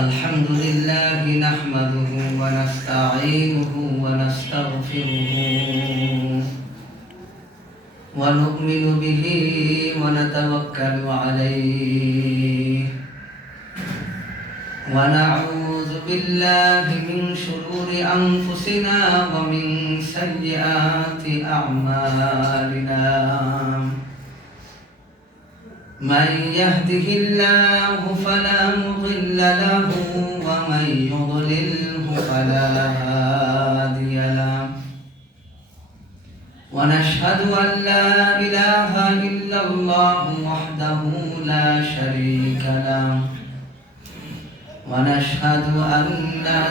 الحمد لله نحمده ونستعينه ونستغفره ونؤمن به ونتوكل عليه ونعوذ بالله من شرور أنفسنا ومن سيئات أعمالنا من يهده الله فلا مضل له ومن يضلله فلا هادي له ونشهد أن لا إله إلا الله وحده لا شريك له ونشهد أن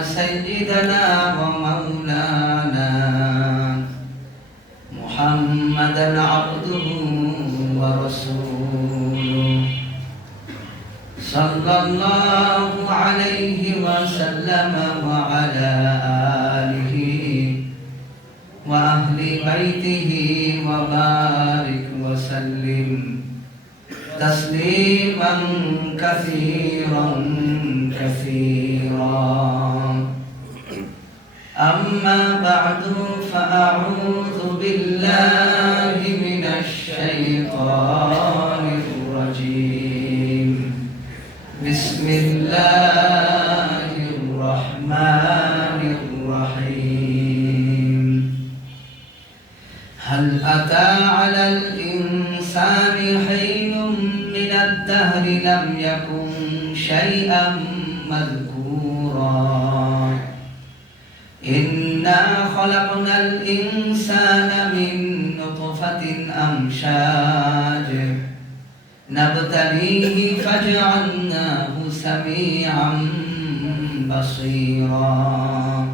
سيدنا ومولانا محمدا عبده ورسوله صلى الله عليه وسلم وعلى آله وأهل بيته وبارك وسلم تسليما كثيرا أما بعد فأعوذ بالله من الشيطان الرجيم بسم الله الرحمن الرحيم هل أتى على الإنسان حين من الدهر لم يكن شيئا مذكورا إنا خلقنا الإنسان من نطفة أمشاج نبتليه فجعلناه سميعا بصيرا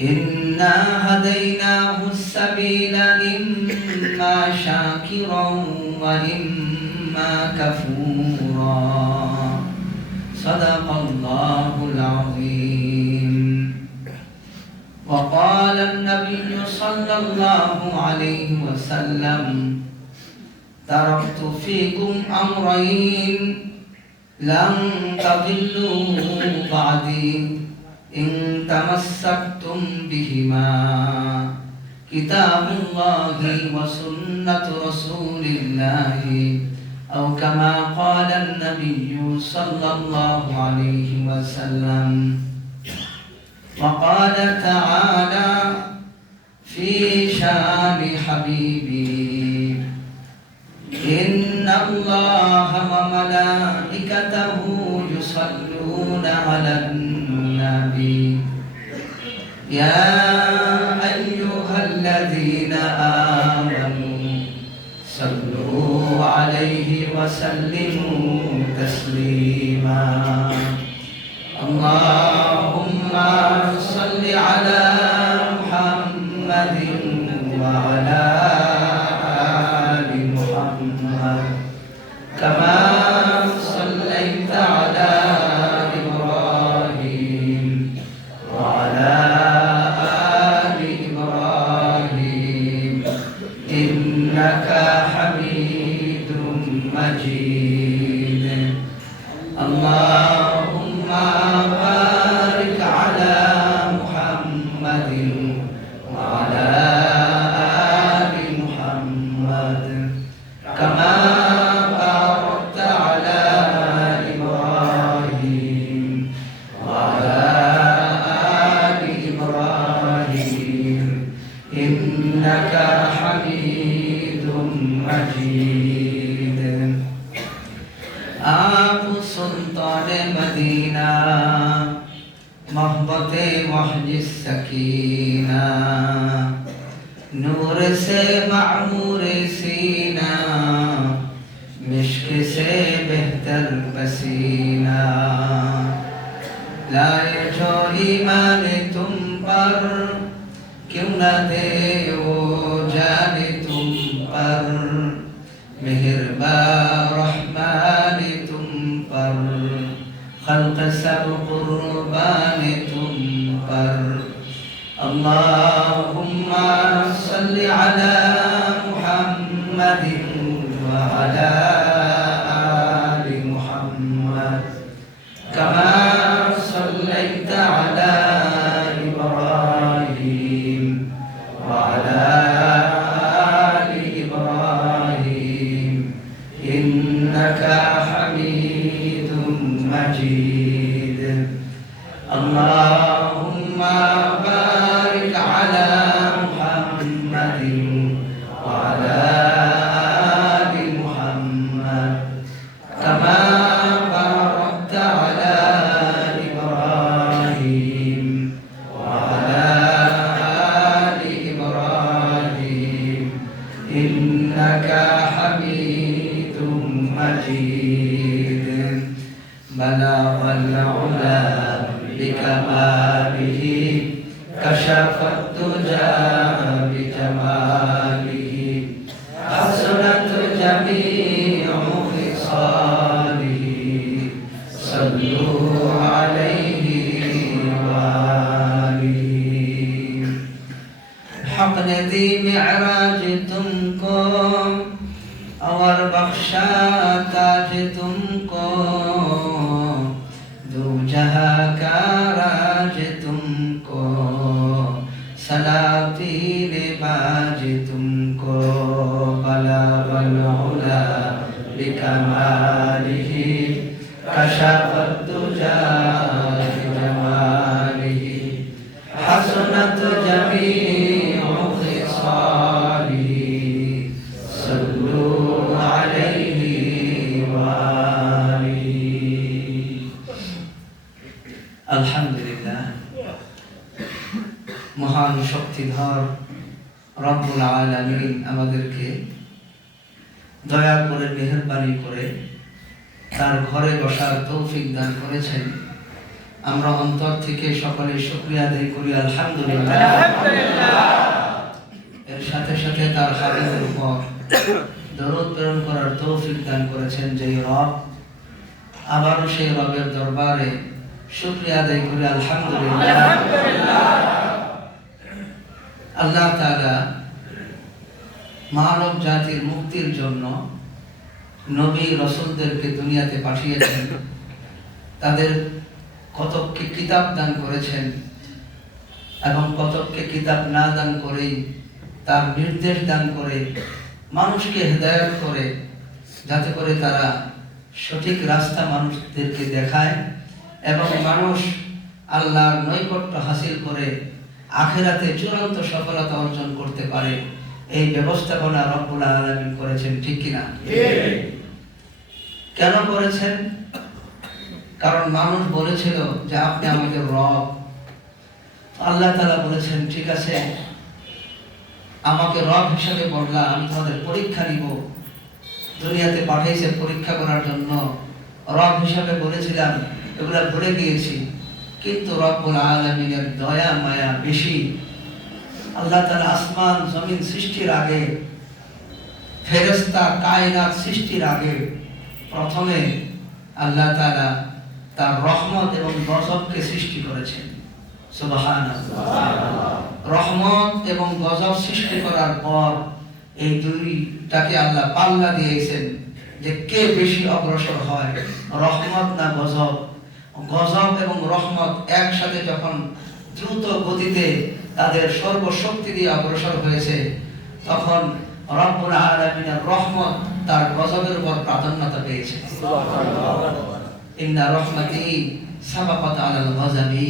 إنا هديناه السبيل إما شاكرا وإما كفورا صدق الله العظيم وقال النبي صلى الله عليه وسلم تركت فيكم أمرين لن تضلوا بعدي إن تمسكتم بهما كتاب الله وسنة رسول الله أو كما قال النبي صلى الله عليه وسلم وقال تعالى في شان حبيبي إن الله وملائكته يصلون على النبي يا أيها الذين آمنوا صلوا عليه وسلموا تسليما اللهم صل على محمد وعلى آل محمد كما صليت على إبراهيم وعلى آل إبراهيم إنك حميد مجيد اللهم بارك على محمد وعلى آل محمد كما باركت على إبراهيم وعلى آل إبراهيم إنك حميد مجيد आप सुल्तान मदीना मोहब्बत महजिस सकीना नूर से मामूर सीना मिश्क से बेहतर पसीना लाए जो ईमान तुम पर क्यों न दे वो जाने तुम पर मेहरबान रहमान तुम पर खल्क सब कुर्बान तुम पर अल्लाहुम्मा सल्ली अला मुहम्मद व अला आलि मुहम्मद कमा حميد مجيد اللهم بارك على محمد وعلى آل محمد كما باركت على إبراهيم وعلى آل إبراهيم إنك حميد مجيد بلغ العلا بكماله كشف الدجى بجماله حسنت جميع خصاله صلوا عليه وآله حق ندی معراج तुमको और बख्शा ताज तुमको दो जहां का राज तुमको सलातीन बाज तुमको बलागल उला बिकमालिही कशफत दुजा बिजमालिही हसनत जमीउ खिसालिही सल्लू अलैहि वालिही আলহামদুলিল্লাহ মহান শক্তিধর রব্বুল আলামিন আমাদেরকে দয়া করে মেহেরবানি করে তার ঘরে বসার তৌফিক দান করেছেন। আমরা অন্তর থেকে সকলে শুকরিয়া আদায় করি আলহামদুলিল্লাহ। এর সাথে সাথে তার হাবিবের উপর দরুদ প্রেরণ করার তৌফিক দান করেছেন যেই রব, আবারও সেই রবের দরবারে শুকরিয়া আদায় করি আলহামদুলিল্লাহ। আল্লাহ তাআলা মানব জাতির মুক্তির জন্য নবী রাসূলদেরকে দুনিয়াতে পাঠিয়েছেন। তাদের কতককে কিতাব দান করেছেন এবং কতককে কিতাব না দান করেই তার নির্দেশ দান করে মানুষকে হেদায়েত করে, যাতে করে তারা সঠিক রাস্তা মানুষদেরকে দেখায় এবং মানুষ আল্লাহর নৈকট্য হাসিল করে আখিরাতে চূড়ান্ত সফলতা অর্জন করতে পারে। এই ব্যবস্থাপনা রব্বুল আলামিন করেছেন, ঠিক কিনা? কেন করেছেন? কারণ মানুষ বলেছিল যে আপনি আমাদের রব। আল্লাহ তাআলা বলেছেন ঠিক আছে, আমাকে রব হিসেবে বললা, আমি তোমাদের পরীক্ষা নিব। দুনিয়াতে পাঠাইছে পরীক্ষা করার জন্য। রব হিসেবে বলেছিলাম, এগুলা ভুলে গিয়েছি। কিন্তু রব্বুল আলামিনের দয়া মায়া বেশি। আল্লাহ তাআলা আসমান জমিন সৃষ্টির আগে, ফেরেশতা কায়নাত সৃষ্টির আগে প্রথমে আল্লাহ তাআলা তার রহমত এবং গজবকে সৃষ্টি করেছেন। সুবহানাল্লাহ। রহমত এবং গজব সৃষ্টি করার পর এই দুইটাকে আল্লাহ পাল্লা দিয়েছেন যে কে বেশি অগ্রসর হয়, রহমত না গজব। গজব এবং রহমত একসাথে যখন দ্রুত গতিতে তাদের সর্বশক্তি দিয়ে অগ্রসর হয়েছে, তখন রব্বুল আলামিনের রহমত তার গজবের উপর প্রাধান্যতা পেয়েছে। ইন্না রহমতি সাবাকাত আলাল গজবি,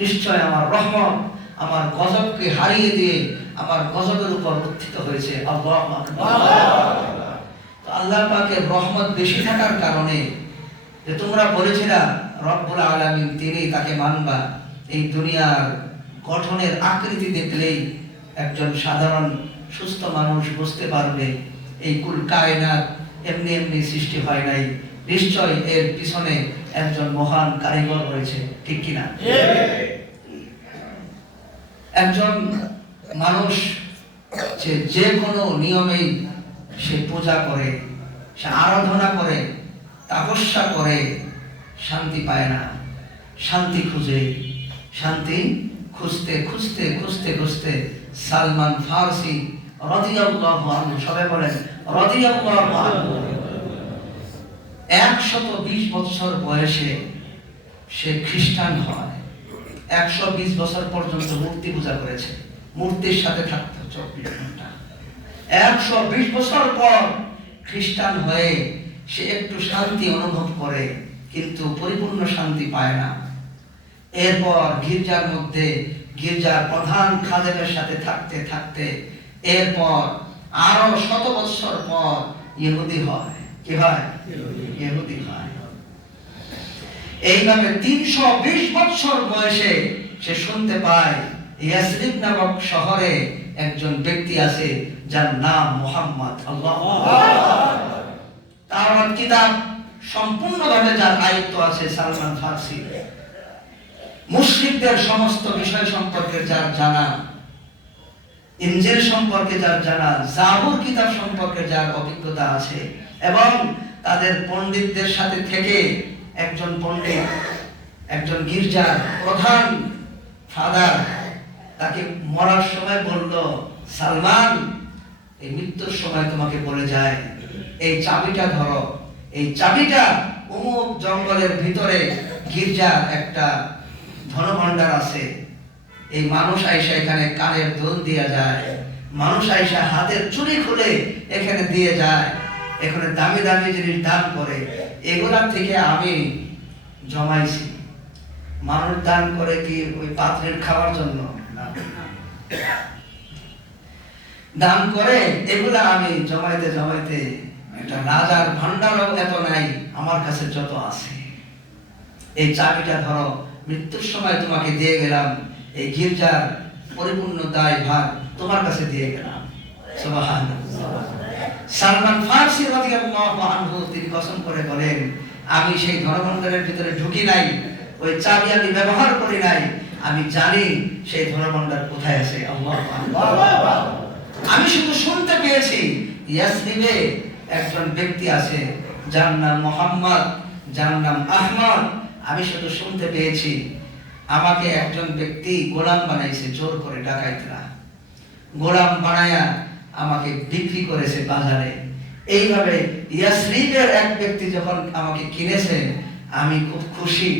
নিশ্চয় আমার রহমত আমার গজবকে হারিয়ে দিয়ে আমার গজবের উপর উত্থিত হয়েছে। আল্লাহু আকবার। তো আল্লাহ পাকের রহমত বেশি থাকার কারণে, যে তোমরা বলেছিলা রব্বুল আলামিন তিনি, তাকে মানবা। এই দুনিয়ার গঠনের আকৃতি দেখলেই একজন সাধারণ সুস্থ মানুষ বুঝতে পারবে এই কুল কায়নাত এমনি এমনি সৃষ্টি হয় নাই, নিশ্চয় এর পিছনে একজন মহান কারিগর রয়েছে, ঠিক কিনা? একজন মানুষ যে কোনো নিয়মেই সে পূজা করে, সে আরাধনা করে, তপস্যা করে, শান্তি পায় না। শান্তি খুঁজে, শান্তি খুঁজতে খুঁজতে খুঁজতে খুঁজতে সালমান ফারসি রাদিয়াল্লাহু আনহু, সবাই বলেন রাদিয়াল্লাহু আনহু, 120 বছর বয়সে সে খ্রিস্টান হয়। 120 বছর পর্যন্ত মূর্তি পূজা করেছে, মূর্তির সাথে থাকতো 24 ঘন্টা। 120 বছর পর খ্রিস্টান হয়ে সে একটু শান্তি অনুভব করে, কিন্তু পরিপূর্ণ শান্তি পায় না। এরপর গির্জার মধ্যে গির্জার প্রধান খাদেমের সাথে থাকতে থাকতে এরপর আরো 100 বছর পর ইহুদি হয়। কি হয়? ইহুদি হয়। এইভাবে 320 বছর বয়সে সে শুনতে পায় ইয়াসরিব নামক শহরে একজন ব্যক্তি আছে যার নাম মুহাম্মদ। আল্লাহু আকবার। তাওরাত কিতাব সম্পূর্ণভাবে যার আয়ত্ত আছে সালমান ফারসি। মুশরিকদের সমস্ত বিষয় সম্পর্কে যার জানা, ইনজিল সম্পর্কে যার জানা, জাবুর কিতাব সম্পর্কে যার অভিজ্ঞতা আছে, এবং তাদের পণ্ডিতদের সাথে থেকে একজন পণ্ডিত, একজন গির্জার প্রধান ফাদার তাকে মরার সময় বলল, সালমান, এই মৃত্যুর সময় তোমাকে বলে যায় এই চাবিটা ধরো, এই চাবিটা অমুক জঙ্গলের ভিতরে গির্জার একটা ধনভাণ্ডার আছে, এই মানুষ আইসা এখানে কানের দুল দিয়ে যায়, মানুষ আইসা হাতের চুড়ি খুলে এখানে দিয়ে যায়, এখানে দামি দামি জিনিস দান করে, এগুলা থেকে আমি জমাইছি। মানুষ দান করে কি ওই পাত্রের খাওয়ার জন্য? দান করে এগুলা আমি জমাইতে জমাইতে একটা রাজার ভান্ডারও এত নাই আমার কাছে যত আছে, এই চাবিটা ধরো, মৃত্যুর সময় তোমাকে দিয়ে গেলাম, এই গির্জার পরিপূর্ণ দায় ভার তোমার কাছে দিয়ে গেলাম। সুবহানাল্লাহ। সালমান ফারসি রাদিয়াল্লাহু আনহু তিনি কসম করে বলেন, আমি সেই ধনভাণ্ডারের ভিতরে ঢুকি নাই, ওই চাবি আমি ব্যবহার করি নাই, আমি জানি সেই ধনভাণ্ডার কোথায় আছে। আল্লাহু আকবার। আমি শুধু শুনতে পেয়েছি ইয়াসরিবে একজন ব্যক্তি আছে যার নাম মুহাম্মদ, যার নাম আহমদ। আমি শুধু শুনতে পেয়েছি। আমাকে একজন ব্যক্তি গোলাম বানাইছে, জোর করে, ডাকাইতরা গোলাম বানায়া আমাকে বিক্রি করেছে বাজারে। এইভাবে ইয়াসরিবের এক ব্যক্তি যখন আমাকে কিনেছে, আমি খুব খুশি।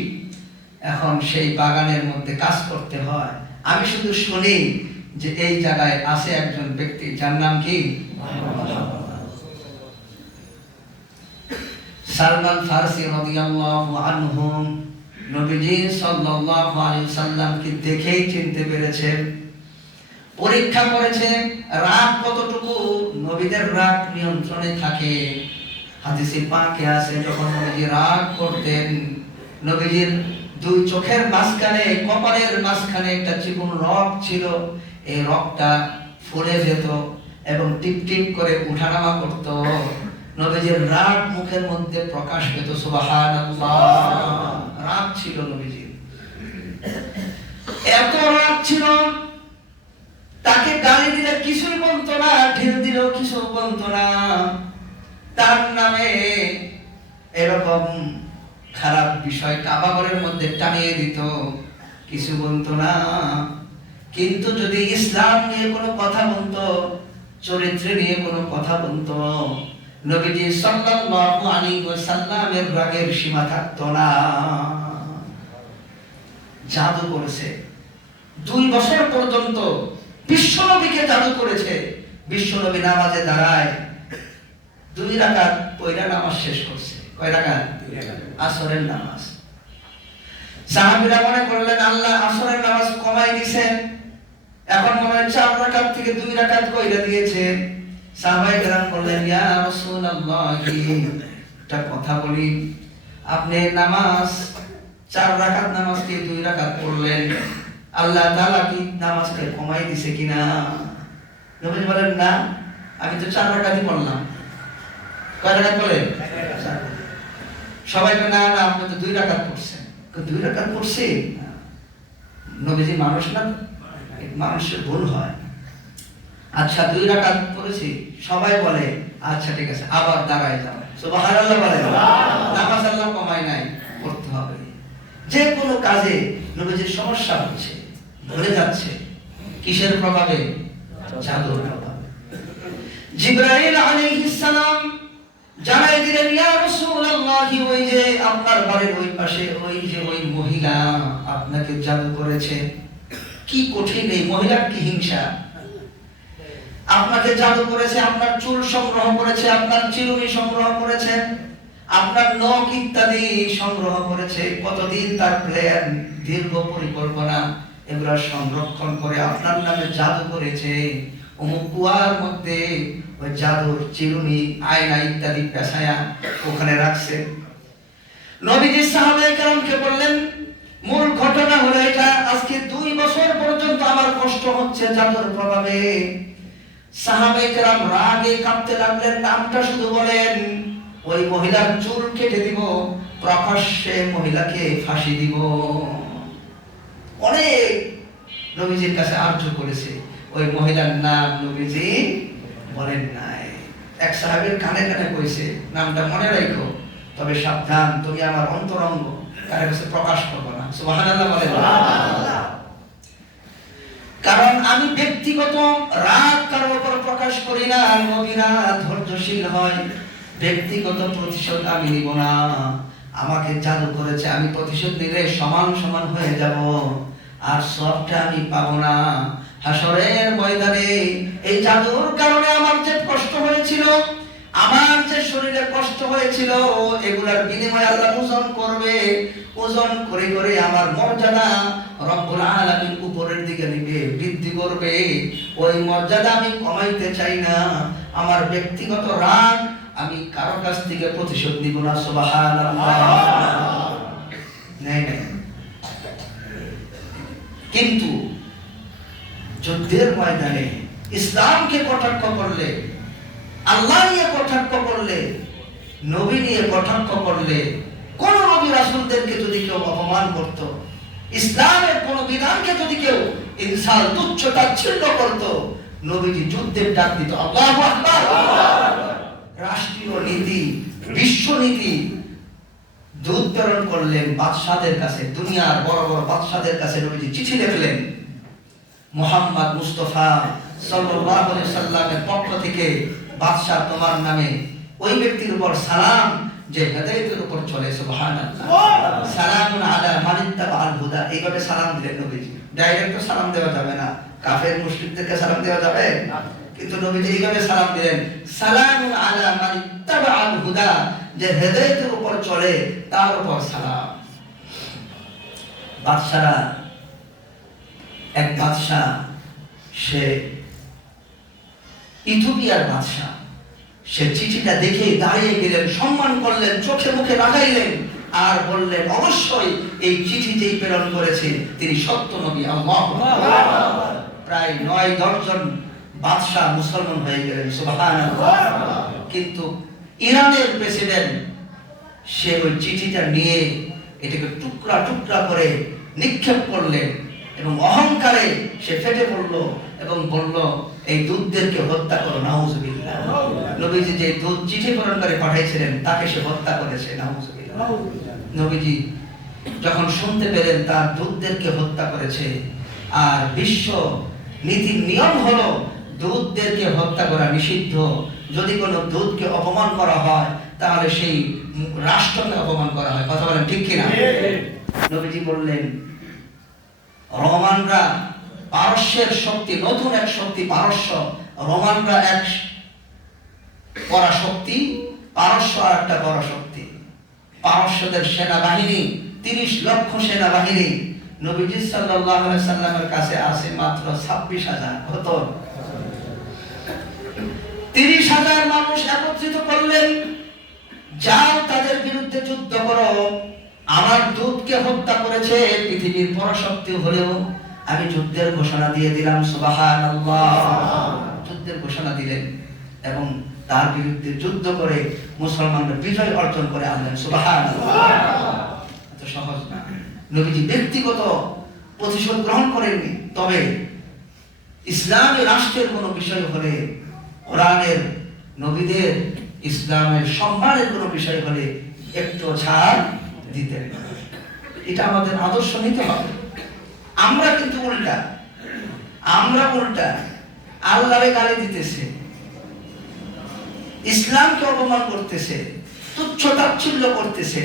এখন সেই বাগানের মধ্যে কাজ করতে হয়। আমি শুধু শুনি যে এই জায়গায় আছে একজন ব্যক্তি যার নাম কি? সালমান ফারসি রাদিয়াল্লাহু আনহু নবীজি সাল্লাল্লাহু আলাইহি ওয়াসাল্লামকে দেখেই চিনতে পেরেছেন। পরীক্ষা করেছে রাগ কতটুকু, নবীদের রাগ নিয়ন্ত্রণে থাকে। হাদিসে পাকে আছে যখন নবীজি রাগ করতেন, নবীজির দুই চোখের মাঝখানে, কপালের মাঝখানে একটা চিকন রগ ছিল, এই রগটা ফুলে যেত এবং টিপ টিপ করে উঠানামা করত। নবীজির রাগ মুখের মধ্যে প্রকাশ পেত। সুবহানাল্লাহ। রাগ ছিল নবীজির, এত রাগ ছিল, তাকে গালি দিলে কিছুই বলতো না, ঢিল দিলেও কিছু বলতো না। তার নামে এরকম খারাপ বিষয় কাবাঘরের মধ্যে টানিয়ে দিত, কিছু বলতো না। কিন্তু যদি ইসলাম নিয়ে কোনো কথা বলতো, চরিত্র নিয়ে কোনো কথা বলতো, নবীজি সাল্লাল্লাহু আলাইহি ওয়াসাল্লামের রাগের সীমা থাকতো না। জাদু করেছে 2 বছর পর্যন্ত, বিশ্বনবীকে জাদু করেছে। বিশ্বনবী নামাজে দাঁড়ায় 2 রাকাত পয়লা নামাজ শেষ করছে। কয় রাকাত? 2 রাকাত, আসরের নামাজ। সাহাবীরা মনে করলেন আল্লাহ আসরের নামাজ কমাই দিয়েছেন, এখন মনে হয় 4 রাকাত থেকে 2 রাকাত কইরা দিয়েছে। সাহাবায়ে কেরাম বললেন, ইয়া রাসূলুল্লাহ, একটা কথা বলি, আপনি নামাজ 4 রাকাত নামাজকে 2 রাকাত পড়লেন, আল্লাহ তাআলা কি নামাজকে কমাই দিয়েছে কিনা? নবী বলেন, না, আমি তো 4 রাকাতই পড়লাম। কয় রাকাত বলেন? সবাই বলে, না না, আপনি তো 2 রাকাত পড়ছেন। 2 রাকাত পড়ছি? নবীজি মানুষ না, মানুষের ভুল হয়। আচ্ছা 2 রাকাত পড়েছি। সবাই বলে, আচ্ছা ঠিক আছে, আবার দাঁড়ায় যাও। সুবহানাল্লাহ বলেন। নামাজ আল্লাহ কমাই নাই, করতে হবে। যে কোনো কাজে নবীজির সমস্যা হচ্ছে, ভুলে যাচ্ছে। কিসের প্রভাবে? জাদুর প্রভাবে। জিবরাইল আলাইহিস সালাম জানাই দিলেন, ইয়া রাসূলুল্লাহ, ওই যে আপনার বাড়ির ওই পাশে ওই যে ওই মহিলা আপনাকে জাদু করেছে। কি কঠিন এই মহিলার কি হিংসা! আপনাকে জাদু করেছে, আপনার চুল সংগ্রহ করেছে, আপনার চিরুনি সংগ্রহ করেছে, আপনার নখ ইত্যাদি সংগ্রহ করেছে, কতদিন তার প্ল্যান, দীর্ঘ পরিকল্পনা, এগুলো সংরক্ষণ করে আপনার নামে জাদু করেছে। অমুক কুয়ার মধ্যে ওই জাদুর চিরুনি, আয়না ইত্যাদি পেশায়া ওখানে রাখছে। নবীজি সাহাবায়ে কেরামকে বললেন, মূল ঘটনা হলো এটা, আজকে 2 বছর পর্যন্ত আমার কষ্ট হচ্ছে জাদুর প্রভাবে। সাহাবায়ে কেরাম রাগে কাঁপতে লাগলেন, নামটা শুধু বলেন, ওই মহিলার চুল কেটে দিব, প্রকাশ্যে মহিলাকে ফাঁসি দিব। অনেক নবীজির কাছে আর্য করেছে, ওই মহিলার নাম নবীজি বলেন নাই। এক সাহাবীর কানে কানে কইছে, নামটা মনে রাখো, তবে সাবধান, তুমি আমার অন্তরঙ্গ, কারো কাছে প্রকাশ করবো না। সুবহানাল্লাহ বলেন। কারণ আমি ব্যক্তিগত রাগ কারোর উপর প্রকাশ করি না, নবীরা ধৈর্যশীল হয়। ব্যক্তিগত প্রতিশোধ আমি নিব না। আমাকে জাদু করেছে, আমি প্রতিশোধ নিলে সমান সমান হয়ে যাব, আর সবটা আমি পাবো না। হাসরের ময়দানে এই জাদুর কারণে আমার যে কষ্ট হয়েছিল, আমার যে শরীরে কষ্ট হয়েছিল, এগুলার বিনিময়ে আল্লাহ ওজন করবে। ওজন করে করে আমার মর্যাদা রব্বুল আলামিন উপরের দিকে নিবে, বৃদ্ধি করবে। ওই মর্যাদা আমি কমাইতে চাই না। আমার ব্যক্তিগত রাগ আমি কারো কাছ থেকে প্রতিশোধ নিব না। সুবহানাল্লাহ। নাই নাই। কিন্তু যুদ্ধের ময়দানে ইসলামকে কটাক্ষ করলে, আল্লাহ নিয়ে কটাক্ষ করলে, নবী নিয়ে কটাক্ষ করলে, কোন নবী রাসূলদেরকে যদি কেউ অপমান করত, ইসলামের কোন বিধানকে যদি কেউ ইনসাল, তুচ্ছ তাচ্ছিল্য করত, নবীজি যুদ্ধের ডাক দিত। আল্লাহু আকবার। রাষ্ট্রীয় নীতি, বিশ্ব নীতি দূত প্রেরণ করলেন বাদশাদের কাছে, দুনিয়ার বড় বড় বাদশাদের কাছে নবীজি চিঠি লিখলেন। মুহাম্মদ মুস্তাফা সাল্লাল্লাহু আলাইহি সাল্লামের পক্ষ থেকে, বাদশা তোমার নামে ওই ব্যক্তির উপর সালাম যে হেদায়েতের উপর চলে। সুবহানাল্লাহ। সালামুন আলা মান ইত্তাবাআল হুদা, এইভাবে সালাম দিলেন নবীজি। ডাইরেক্ট তো সালাম দেওয়া যাবে না, কাফের মুশরিকদেরকে সালাম দেওয়া যাবে না, কিন্তু নবীজি এইভাবে সালাম দিলেন, সালামুন আলা মান ইত্তাবাআল হুদা, যে হেদায়েতের উপর চলে তার উপর সালাম। বাদশারা, এক বাদশা, সে ইথিওপিয়ার বাদশা, সে চিঠিটা দেখে দাঁড়িয়ে গেলেন, সম্মান করলেন, চোখে মুখে লাগাইলেন, আর বললেন, অবশ্যই এই চিঠি যেই প্রেরণ করেছে তিনি সত্য নবী। আল্লাহু আকবার। প্রায় 9-10 জন বাদশা মুসলমান হয়ে গেলেন। সুবহানাল্লাহ। কিন্তু ইরানের প্রেসিডেন্ট, সে ওই চিঠিটা নিয়ে এটাকে টুকরা টুকরা করে নিক্ষেপ করলেন, এবং অহংকারে সে ফেটে পড়ল এবং বলল, এই দূতদেরকে হত্যা করো। নাউজুবিল্লাহ। নবীজি যে দূত চিঠি প্রেরণ করে পাঠাইছিলেন তাকে সে হত্যা করেছে। নাউজুবিল্লাহ। নবীজি যখন শুনতে পেলেন তার দূতদেরকে হত্যা করেছে, আর বিশ্ব নীতির নিয়ম হলো দূতদেরকে হত্যা করা নিষিদ্ধ। যদি কোনো দূতকে অপমান করা হয় তাহলে সেই রাষ্ট্রকে অপমান করা হয়। কথা বলেন ঠিক কিনা? নবীজি বললেন, রোমানরা পারস্যের শক্তি, নতুন এক শক্তি পারস্য, রোমানরা এক পরাশক্তি, পারস্য আর একটা বড় শক্তি। পারস্যদের সেনাবাহিনী 30 লক্ষ সেনাবাহিনী, নবীজি সাল্লাল্লাহু আলাইহি সাল্লামের কাছে আছে মাত্র 26,000। কত? 30,000 মানুষ একত্রিত করলেন, যাও তাদের বিরুদ্ধে যুদ্ধ করো। আমার দূতকে হত্যা করেছে পৃথিবীর পরাশক্তি হলেও আমি যুদ্ধের ঘোষণা দিয়ে দিলাম। সুবহানাল্লাহ। যুদ্ধের ঘোষণা দিলেন এবং তার বিরুদ্ধে যুদ্ধ করে মুসলমানরা বিজয় অর্জন করে আনলেন। সুবহানাল্লাহ। এত সহজ না। নবীজি ব্যক্তিগত প্রতিশোধ গ্রহণ করেননি, তবে ইসলামী রাষ্ট্রের কোনো বিষয় হলে, কোরআনের, নবীদের, ইসলামের সম্মানের কোনো বিষয় হলে একটু ছাড় দিতেন। এটা আমাদের আদর্শ নিতে হবে। আমরা কিন্তু উল্টা, আমরা উল্টা আল্লাহরে গালি দিতেছে, ইসলামকে অপমান করতেছে, তুচ্ছ তাচ্ছিল্য করতেছে,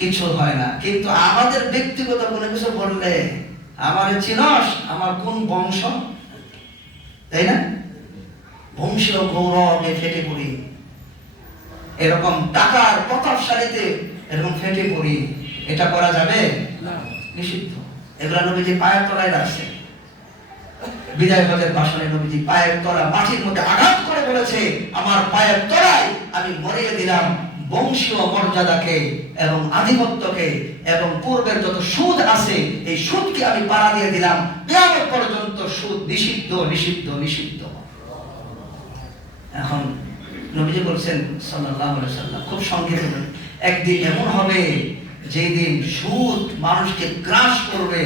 কিছু হয় না। কিন্তু আমাদের ব্যক্তিগত কোনো কিছু বললে, আমারে চিনস, আমার কোন বংশ, তাই না? বংশীয় গৌরবে ফেটে পড়ি। এরকম টাকার প্রতাপশালীতে এরকম ফেটে পড়ি, এটা করা যাবে না, নিষিদ্ধ। এগুলা নবীজি পায়ের তলায় রাখছে। বিদায় হজের ভাষণে নবীজি পায়ের তলা মাটির মধ্যে আঘাত করে বলেছে, আমার পায়ের তলায় আমি মরিয়ে দিলাম বংশীয় মর্যাদাকে এবং আধিপত্যকে, এবং পূর্বের যত সুদ আছে এই সুদকে আমি পাড়া দিয়ে দিলাম। কিয়ামত পর্যন্ত সুদ নিষিদ্ধ, নিষিদ্ধ, নিষিদ্ধ। এখন নবীজি বলছেন সাল্লাল্লাহু আলাইহি ওয়াসাল্লাম খুব সংক্ষেপে, একদিন এমন হবে যেই দিন সুদ মানুষকে গ্রাস করবে,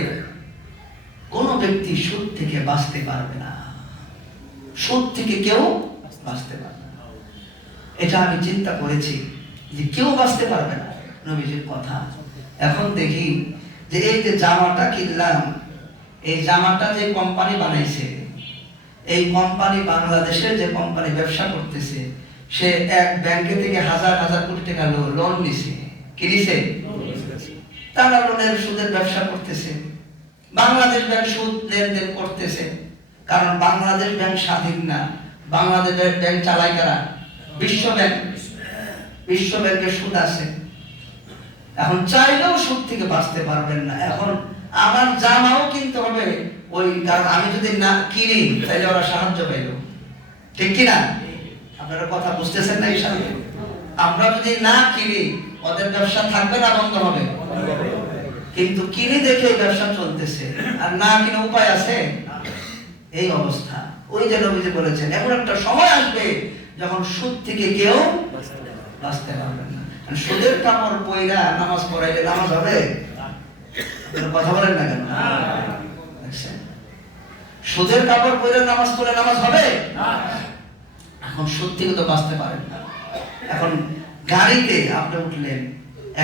কোন ব্যক্তি সুদ থেকে বাঁচতে পারবে না, সুদ থেকে কেউ বাঁচতে পারবে না। এটা আমি চিন্তা করেছি যে কেউ বাঁচতে পারবে না, নবীজির কথা। এখন দেখি যে এই যে জামাটা কিনলাম, এই জামাটা যে কোম্পানি বানাইছে, এই কোম্পানি বাংলাদেশের যে কোম্পানি ব্যবসা করতেছে, সে এক ব্যাংকে থেকে হাজার হাজার কোটি টাকা লোন নিছে, কিনেছে, তারা লোনের সুদের ব্যবসা করতেছে। বাংলাদেশ ব্যাংক সুদ লেনদেন করতেছে, কারণ বাংলাদেশ ব্যাংক স্বাধীন না, বাংলাদেশ ব্যাংক চালায় কারা? বিশ্ব ব্যাংক। বিশ্ব ব্যাংকের সুদ আছে। এখন চাইলেও সুদ থেকে বাঁচতে পারবেন না। এখন আমার জামাও কিনতে হবে ওই, কারণ আমি যদি না কিনি তাহলে ওরা সাহায্য পাইল, ঠিক কিনা? আপনারা কথা বুঝতেছেন না? ইনশাআল্লাহ আমরা যদি না কিনি ওদের ব্যবসা থাকবে না, বন্ধ হবে। কিন্তু কিনে দেখে ব্যবসা চলতেছে, আর না কিনে উপায় আছে? এই অবস্থা। ওই যে নবীজি বলেছেন এমন একটা সময় আসবে যখন সুদ থেকে কেউ বাঁচতে পারবে না। সুদের কাপড় পয়রা নামাজ পড়াইলে নামাজ হবে? কথা বলেন না কেন? সুদের কাপড় পয়রা নামাজ পড়লে নামাজ হবে? এখন সুদ থেকে তো বাঁচতে পারেন না। এখন গাড়িতে আপনি উঠলেন,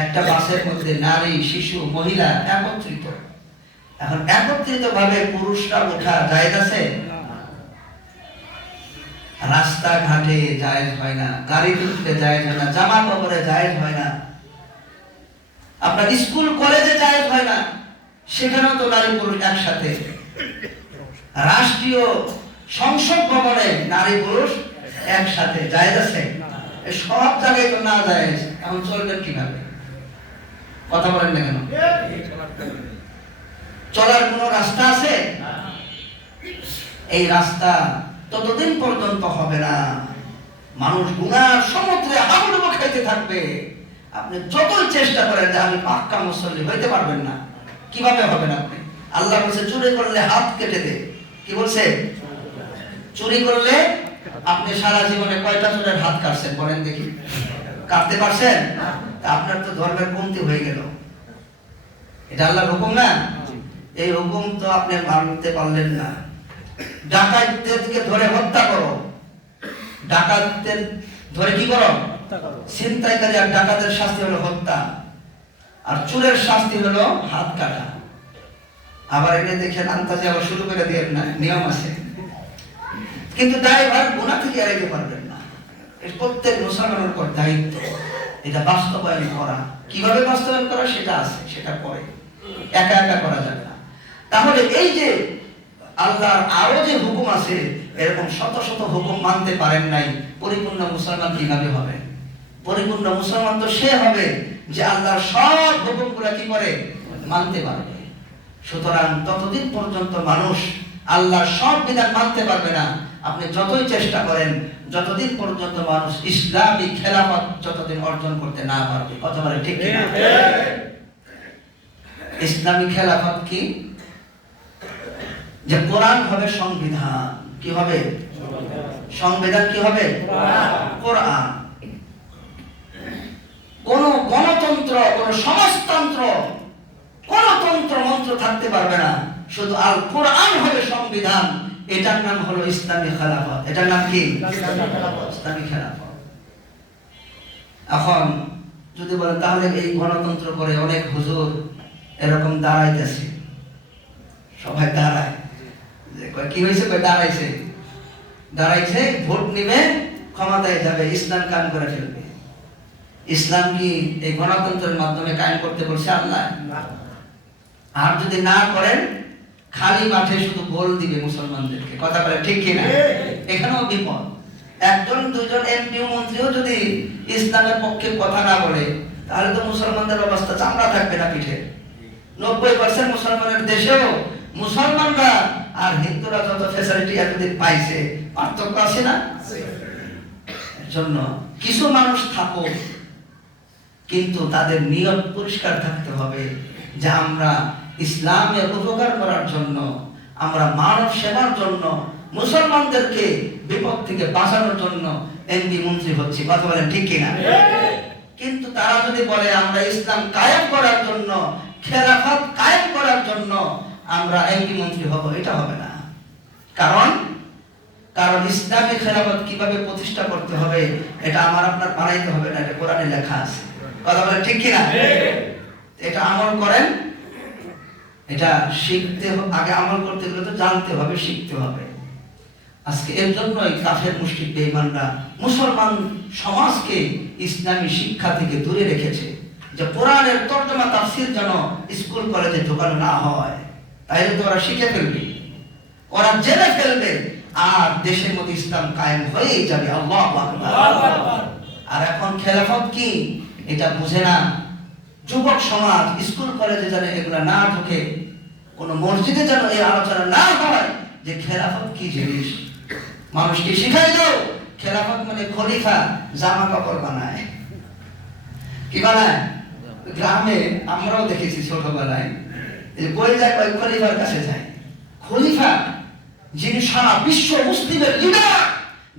একটা বাসের মধ্যে নারী, শিশু, মহিলা একত্রিত। এখন একত্রিত ভাবে পুরুষরা ওঠা জায়েজ আছে? রাস্তাঘাটে জায়েজ হয় না, গাড়িতে উঠতে জায়েজ হয় না, জামা কাপড়ে জায়েজ হয় না, আপনার স্কুল কলেজে জায়েজ হয় না, সেখানেও তো নারী পুরুষ একসাথে। রাষ্ট্রীয় সংসদ ভবনে নারী পুরুষ একসাথে জায়েজ আছে? সব জায়গায় তো না জায়েজ। এখন চলবেন কিভাবে? কথা বলেন না কেন? চলার কোন রাস্তা আছে? এই রাস্তা ততদিন পর্যন্ত হবে না, মানুষ গুনার সমুদ্রে হাবুডুবু খাইতে থাকবে। আপনি যতই চেষ্টা করেন যে আমি পাক্কা মুসল্লি, হইতে পারবেন না। কিভাবে হবেন আপনি? আল্লাহ বলছে চুরি করলে হাত কেটে দে। কি বলছে? চুরি করলে আপনি সারা জীবনে কয়টা চোরের হাত কাটছেন বলেন দেখি? কাটতে পারছেন? আপনার তো ধর্মের কমতি হয়ে গেল। এটা আল্লাহর হুকুম না? এই হুকুম তো আপনি মানতে পারলেন না। ডাকাতদেরকে ধরে হত্যা করো, ডাকাতদের ধরে কি করো? ছিনতাইকারী আর ডাকাতের শাস্তি হলো হত্যা, আর চোরের শাস্তি হলো হাত কাটা। আবার এটা দেখেন আন্তাজে আবার শুরু করে দিয়ে না, নিয়ম আছে। কিন্তু ড্রাইভার গুনাহ থেকে এড়াইতে পারবেন না। এর প্রত্যেক মুসলমানের উপর দায়িত্ব এটা বাস্তবায়ন করা। কিভাবে বাস্তবায়ন করা সেটা আছে, সেটা পরে, একা একা করা যাবে না। তাহলে এই যে আল্লাহর আরো যে হুকুম আছে, এরকম শত শত হুকুম মানতে পারেন নাই, পরিপূর্ণ মুসলমান কিভাবে হবে? পরিপূর্ণ মুসলমান তো সে হবে যে আল্লাহর সব হুকুমগুলো কি করে মানতে পারবে। সুতরাং ততদিন পর্যন্ত মানুষ আল্লাহর সব বিধান মানতে পারবে না। আপনি যতই চেষ্টা করেন, যতদিন পর্যন্ত মানুষ ইসলামী খেলাফত যতদিন অর্জন করতে না পারবে। কথা বলে ঠিক কিনা? ইসলামী খেলাফত কি? যে কোরআন হবে সংবিধান। কি হবে? সংবিধান কি হবে? কোরআন। কোন গণতন্ত্র, কোন সমাজতন্ত্র, কোন তন্ত্র মন্ত্র থাকতে পারবে না। শুধু আল কোরআন হবে সংবিধান। এটার নাম হলো ইসলামী খেলাফত। এটার নাম কি? ইসলামী খেলাফত। এখন যদি বলেন তাহলে এই গণতন্ত্র করে অনেক হুজুর এরকম দাঁড়াইতেছে, সবাই দাঁড়ায়, কি হয়েছে? দাঁড়াইছে, দাঁড়াইছে, ভোট নিবে, ক্ষমতায় যাবে, ইসলাম কায়েম করে ফেলবে। ইসলাম কি এই গণতন্ত্রের মাধ্যমে কায়েম করতে বলছে আল্লাহ? আর যদি না করেন, খালি মাঠে শুধু গোল দিবে মুসলমানদেরকে। কথা বলে ঠিক কিনা? এখানেও বিপদ। একজন দুইজন এমপি মন্ত্রীও যদি ইসলামের পক্ষে কথা না বলে, তাহলে তো মুসলমানদের অবস্থা চামড়া থাকবে না পিঠে। 90% মুসলমানের দেশেও মুসলমানরা আর হিন্দুরা যত ফ্যাসিলিটি এতদিন পাইছে, পার্থক্য আছে না? এর জন্য কিছু মানুষ থাকো, কিন্তু তাদের নিয়ত পরিষ্কার থাকতে হবে যে আমরা ইসলামের উপকার করার জন্য, আমরা মানব সেবার জন্য, মুসলমানদেরকে বিপদ থেকে বাঁচানোর জন্য এমপি মন্ত্রী হচ্ছে। কথা বলেন ঠিক কিনা? কিন্তু তারা যদি বলে আমরা ইসলাম কায়েম করার জন্য, খেলাফত কায়েম করার জন্য আমরা এমপি মন্ত্রী হব, এটা হবে না। কারণ ইসলামী খেলাফত কিভাবে প্রতিষ্ঠা করতে হবে এটা আমার আপনার বানাইতে হবে না, এটা কোরআনে লেখা আছে। কথা বলেন ঠিক কিনা? এটা আমল করেন, এটা শিখতে আগে আমল করতে গেলে তো জানতে হবে, শিখতে হবে। আজকে এর জন্যই কাফের মুশরিক বেঈমানরা মুসলমান সমাজকে ইসলামী শিক্ষা থেকে দূরে রেখেছে, যে কোরআনের তর্জমা তাফসীর যেন স্কুল কলেজে ঢোকানো না হয়। তাইলে তো ওরা শিখে ফেলবে, ওরা জেনে ফেলবে, আর দেশের মধ্যে ইসলাম কায়েম হয়েই যাবে। আল্লাহু আকবার। আর এখন খেলাফত কি এটা বুঝে না যুবক সমাজ। স্কুল কলেজে যেন এগুলা না ঢোকে, কোন মসজিদে যেন এই আলোচনা না হয় যে খেলাফত কি জিনিস। মানুষকে শিখাই দাও খেলাফত মানে খলিফা জামা কাপড় বানায়। কি বানায়? গ্রামে আমরাও দেখেছি ছোটবেলায়, কই যায় কই খলিফার কাছে যায়। খলিফা যিনি সারা বিশ্ব মুসলিমের লিডার,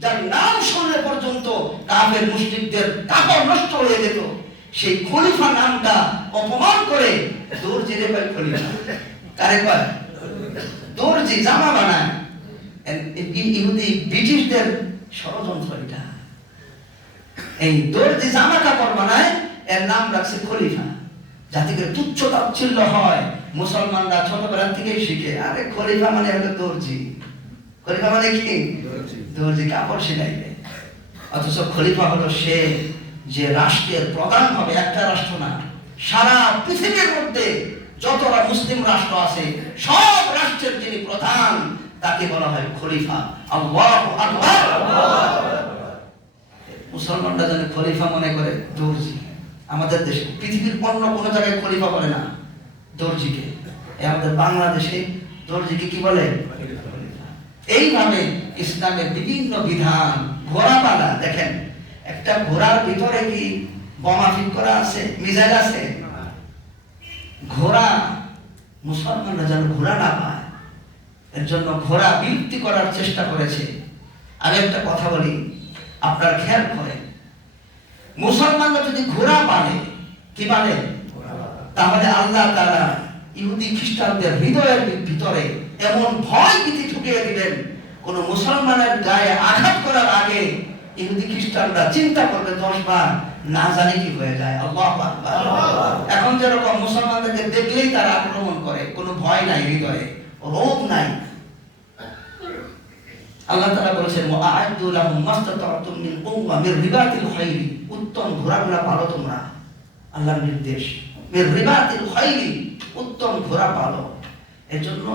যার নাম শুনলে পর্যন্ত কাফের মুশরিকদের কাপড় নষ্ট হয়ে যেত, সেই খলিফা নামটা অপমান করে দর্জিরে কয় খলিফা। কারে কয়? দর্জি জামা বানায়। ইহুদি ব্রিটিশদের ষড়যন্ত্র এটা। এই দর্জি জামা কাপড় বানায়, এর নাম রাখছে খলিফা, যাতে করে তুচ্ছ তাচ্ছিল্য হয়। মুসলমানরা ছোটবেলা থেকেই শিখে, আরে খলিফা মানে হলো দর্জি। খলিফা মানে কি? দর্জি কাপড় সেলাইবে। অথচ খলিফা হলো সে যে রাষ্ট্রের প্রধান হবে, একটা রাষ্ট্র না, সারা পৃথিবীর মধ্যে যতটা মুসলিম রাষ্ট্র আছে সব রাষ্ট্রের যিনি প্রধান তাকে বলা হয় খলিফা। আল্লাহু আকবার। মুসলমানরা জানে খলিফা মনে করে দর্জি। আমাদের দেশে পৃথিবীর অন্য কোনো জায়গায় খলিফা বলে না দর্জিকে, আমাদের বাংলাদেশে দর্জিকে কি বলে? এইভাবে ইসলামের বিভিন্ন বিধান। ঘোড়া পালা দেখেন, একটা ঘোড়ার ভিতরে কি বোমা ফিট করা আছে, মিসাইল আছে? ঘোড়া মুসলমানরা যেন ঘোড়া না পায়, এর জন্য ঘোড়া বিলুপ্তি করার চেষ্টা করেছে। আমি একটা কথা বলি, আপনার খেয়াল করেন, মুসলমানরা যদি ঘোড়া পালে, কি পালে, তাহলে আল্লাহ তাআলা ইহুদি খ্রিস্টানদের হৃদয়ের ভিতরে এমন ভয় ভীতি ঢুকিয়ে দিবেন, কোন মুসলমানের গায়ে আঘাত করার আগে ইহুদি খ্রিস্টানরা চিন্তা করবে 10 বার, না জানি কি হয়ে যায়। আল্লাহু আকবার। এখন যেরকম মুসলমানদেরকে দেখলেই তারা আক্রমণ করে, কোনো ভয় নাই হৃদয়ে, রোগ নাই। আল্লাহ তাআলা বলেছেন ওয়াআদু লাহুম মাস্তাতাতুম মিন কুওয়া মির রিবাতিল খাইরি, উত্তম ঘোড়াগুলা পালো তোমরা। আল্লাহর নির্দেশ, মির রিবাতিল খাইরি, উত্তম ঘোড়া পালো। এর জন্য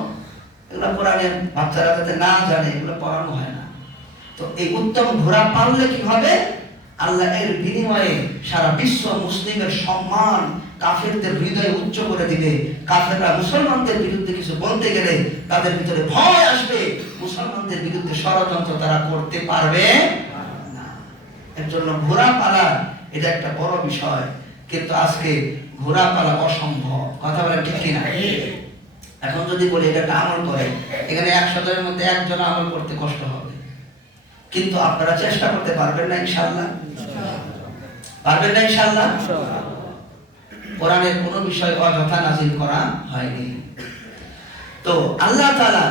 এগুলো কোরআনে বাচ্চারা যাতে না জানে এগুলো পড়ানো হয় না। তো এই উত্তম ঘোড়া পাললে কি হবে? আল্লাহ এর বিনিময়ে সারা বিশ্ব মুসলিমের সম্মান কাফেরদের হৃদয়ে উচ্চ করে দিবে। কাফেররা মুসলমানদের বিরুদ্ধে কিছু বলতে গেলে তাদের ভিতরে ভয় আসবে, মুসলমানদের বিরুদ্ধে ষড়যন্ত্র তারা করতে পারবে না। এর জন্য ঘোড়া পালা এটা একটা বড় বিষয়, কিন্তু আজকে ঘোড়া পালা অসম্ভব। কথা বলেন ঠিক কিনা? এখন যদি বলি এটা একটা আমল করে, এখানে 100 জনের মধ্যে একজন আমল করতে কষ্ট হবে, কিন্তু আপনারা চেষ্টা করতে পারবেন না ইনশাআল্লাহ? পারবেন না ইনশাআল্লাহ? কোরআনের কোনো বিষয় অযথা নাযিল করা হয়নি। তো আল্লাহ তাআলা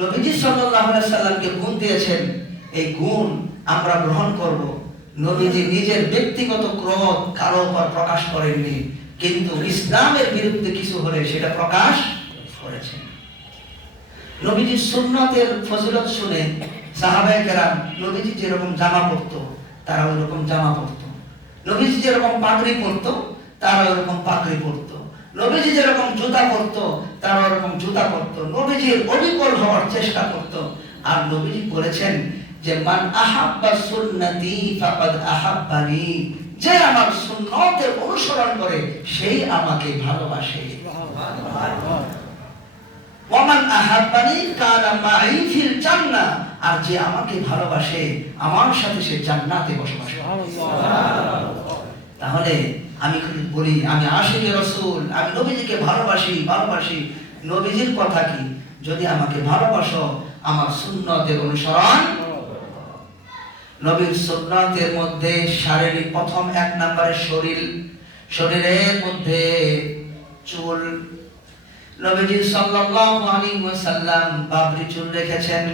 নবীজি সাল্লাল্লাহু আলাইহি সাল্লামকে গুণ দিয়েছেন, এই গুণ আমরা গ্রহণ করব। নবীজি নিজের ব্যক্তিগত ক্রোধ কারো উপর প্রকাশ করেননি, কিন্তু ইসলামের বিরুদ্ধে কিছু হলে সেটা প্রকাশ করেছেন। নবীজির সুন্নতের ফজিলত শুনে সাহাবায়ে কেরাম নবীজি যেরকম জামা পরতো তারা ওইরকম জামা পরতো, নবীজি যেরকম পাগড়ি পরতো তারা ওইরকম পাগড়ি পরতো, নবীজি যেরকম জুতা পরতো তারা ওরকম জুতা পরতো, নবীজির অবিকল হওয়ার চেষ্টা করতো। আর নবীজি বলেছেন যে মান আহাব্বা সুন্নতি ফাকাদ আহাব্বানি, যে আমার সুন্নতের অনুসরণ করে সেই আমাকে ভালোবাসে। ওয়া মান আহাব্বানি কানা মাই ফিল জান্নাহ, আর যে আমাকে ভালোবাসে আমার সাথে সে জান্নাতে বসবাস করে। তাহলে আমি বলি আমি আশিকে রাসূল, আমি নবীজিকে ভালোবাসি। নবীজির কথা কি? যদি আমাকে ভালোবাসো আমার সুন্নতের অনুসরণ। নবীর সুন্নতের মধ্যে শারীরিক প্রথম 1 নম্বরে শরীরের মধ্যে চুল। নবীজি সাল্লাল্লাহু আলাইহি ওয়াসাল্লাম বাবরি চুল রেখেছেন,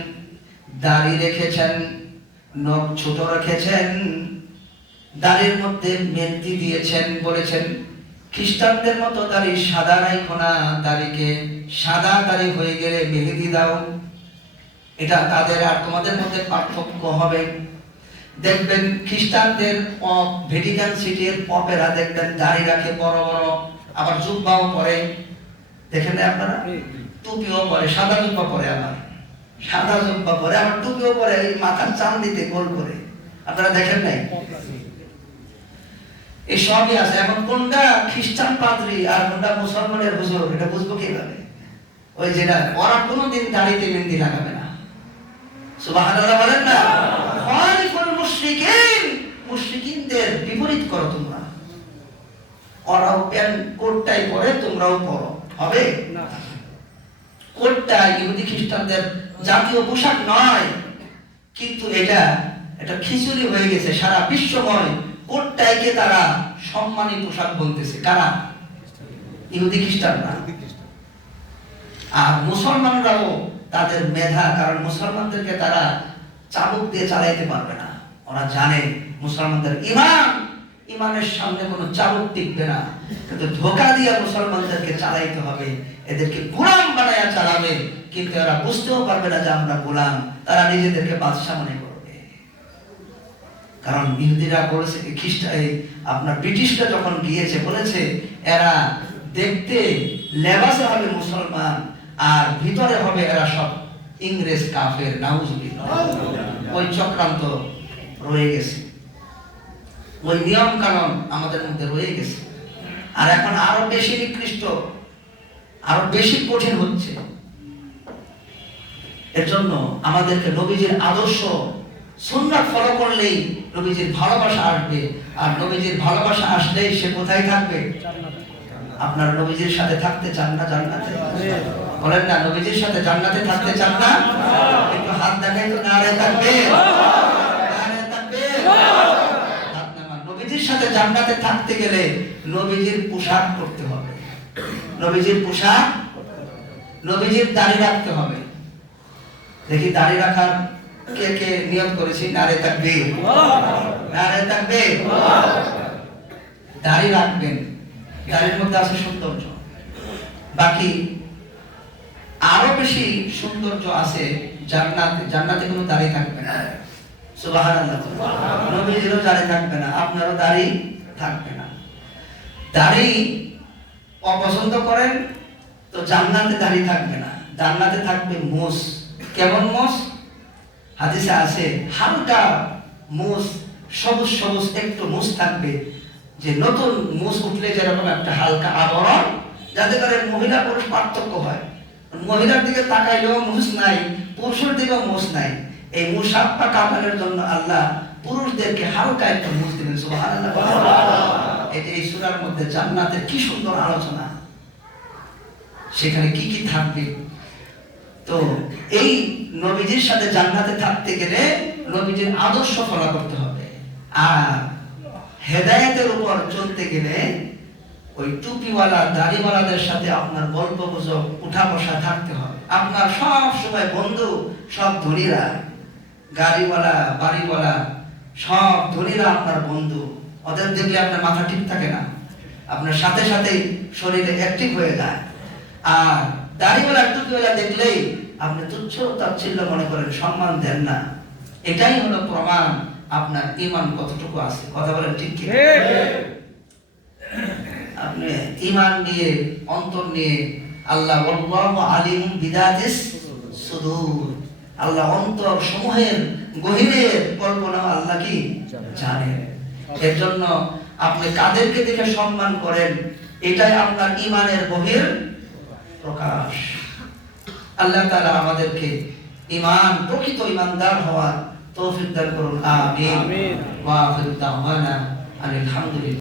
দাড়ি রেখেছেন, নখ ছোট রেখেছেন, দাড়ির মধ্যে মেহেদি দিয়েছেন। বলেছেন খ্রিস্টানদের মতো দাড়ি সাদা রাখো না, দাড়িকে সাদা দাড়ি হয়ে গেলে মেহেদি দাও। এটা তাদের আর তোমাদের মধ্যে পার্থক্য হবে। দেখবেন খ্রিস্টানদের ভ্যাটিকান সিটির পপেরা দেখবেন দাড়ি রাখে বড় বড়, আবার জুব্বাও পরে। দেখেন না আপনারা? টুপিও পরে, সাদা জুব্বা পরে, আবার সাদা জুব্বা পরে, আবার টুপিও পরে, এই মাথার চামড়িতে গোল করে। আপনারা দেখেন নাই? এই সবই আছে। এখন কোনটা খ্রিস্টান পাদ্রী আর কোনটা মুসলমানের হুজুর এটা বুঝবো কিভাবে? ওই যেটা ওরা কোনোদিন দাড়িতে মেহেদি লাগাবে না। সুবহানাল্লাহ বলেন না? খালিফুল মুশরিকিন, মুশরিকিনদের বিপরীত করো তোমরা। ওরাও প্যান্ট কোটটাই পরে, তোমরাও পরো, হবে না। কোটটা ইহুদি খ্রিস্টানদের জাতীয় পোশাক নয়, কিন্তু এটা খিচুড়ি হয়ে গেছে সারা বিশ্বময়। কোটটাইকে তারা সম্মানী পোশাক বলতেছে। কারা? ইহুদি খ্রিস্টানরা। আর মুসলমানরাও তাদের মেধা, কারণ মুসলমানদেরকে তারা চাবুক দিয়ে চালাইতে পারবে না। ওরা জানে মুসলমানদের ইমানের সামনে কোনো চাবুক টিকবে না, কিন্তু ধোঁকা দিয়ে মুসলমানদেরকে চালাইতে হবে, এদেরকে গোলাম বানায়া চালাবে। কিন্তু এরা বুঝতেও পারবে না যে আমরা গোলাম, তারা নিজেদেরকে বাদশা মনে করবে। কারণ ইহুদিরা বলেছে, আপনার ব্রিটিশরা যখন গিয়েছে বলেছে এরা দেখতে লেবাসে হবে মুসলমান, আর ভিতরে হবে এরা সব ইংরেজ কাফের। নাউজুবিল্লাহ। ওই চক্রান্ত রয়ে গেছে, ওই নিয়ম কানুন আমাদের মধ্যে রয়ে গেছে। আর এখন আরো বেশি নিকৃষ্ট, আরো বেশি কঠিন হচ্ছে। এর জন্য আমাদেরকে নবীজির আদর্শ সুন্নাত ফলো করলেই নবীজির ভালোবাসা আসবে। আর নবীজির ভালোবাসা আসলেই সে কোথায় থাকবে? আপনার নবীজির সাথে থাকতে চান না জান্নাতে? বলেন না, নবীজির সাথে জান্নাতে থাকতে চান না? একটু হাত দেখাই তো। নারে তাকবীর, নারে তাকবীর। নবীজির সাথে জান্নাতে থাকতে গেলে নবীজির পোশাক করতে হবে, নবীজির পোশাক, নবীজির দাড়ি রাখতে হবে। দেখি দাড়ি রাখার কে কে নিয়ত করেছি? নারে তাকবীর, নারে তাকবীর। দাড়ি রাখবেন, দাড়ির মধ্যে আছে সৌন্দর্য। বাকি আরো বেশি সৌন্দর্য আছে জান্নাতে। জান্নাতে কোনো দাড়ি থাকবে না। সুবহানাল্লাহ। নবীজিরও দাড়ি থাকবে না, আপনারও দাড়ি থাকবে না। দাড়ি অপছন্দ করেন তো জান্নাতে দাড়ি থাকবে না, জান্নাতে থাকবে মোষ। কেমন মোষ? হাদিসে আছে হালকা মোষ, সবুজ সবুজ একটু মোষ থাকবে, যে নতুন মোষ উঠলে যেরকম একটা হালকা আবরণ, যাতে করে মহিলা পুরুষ পার্থক্য হয়। মহিলার দিকে তাকাইলেও মোষ নাই, পুরুষের দিকেও মোষ নাই। এই মুসাফা কামানোর জন্য আল্লাহ পুরুষদেরকে হালকা একটা মোষ দিবেন। সুবহানাল্লাহ। এটা এই সূরার মধ্যে জান্নাতের কি সুন্দর আলোচনা, সেখানে কি কি থাকবে। তো এই নবীজির সাথে জান্নাতে থাকতে গেলে নবীজির আদর্শ ফলো করতে হবে। আর হেদায়েতের উপর চলতে গেলে ওই টুপিওয়ালা দাড়িওয়ালাদের সাথে আপনার গল্প গুজব উঠা বসা থাকতে হবে। আপনার সব সময় বন্ধু সব ধনীরা, গাড়িওয়ালা বাড়িওয়ালা সব ধনীরা আপনার বন্ধু। ওদের দেখলে আপনার মাথা ঠিক থাকে না, আপনার সাথে সাথেই শরীরে অ্যাক্টিভ হয়ে যায়। আর দাড়িওয়ালা টুপিওয়ালা দেখলেই আপনি তুচ্ছ তাচ্ছিল্য মনে করেন, সম্মান দেন না। এটাই হলো প্রমাণ আপনার ঈমান কতটুকু আছে। কথা বলেন ঠিক কি? আপনি ঈমান নিয়ে, অন্তর নিয়ে, আল্লাহ ওয়াল্লাহু আলিম বিদাতিস সুদূর, আল্লাহ অন্তর সমূহের গভীরের কল্পনা আল্লাহ কি জানেন। এর জন্য আপনি কাদেরকে দেখে সম্মান করেন, এটাই আপনার ঈমানের গভীর প্রকাশ। আল্লাহ তাআলা আমাদেরকে ঈমান, প্রকৃত ঈমানদার হওয়ার তৌফিক দান করুন। আমিন। ওয়া আখিরু দাওয়ানা আলহামদুলিল্লাহ।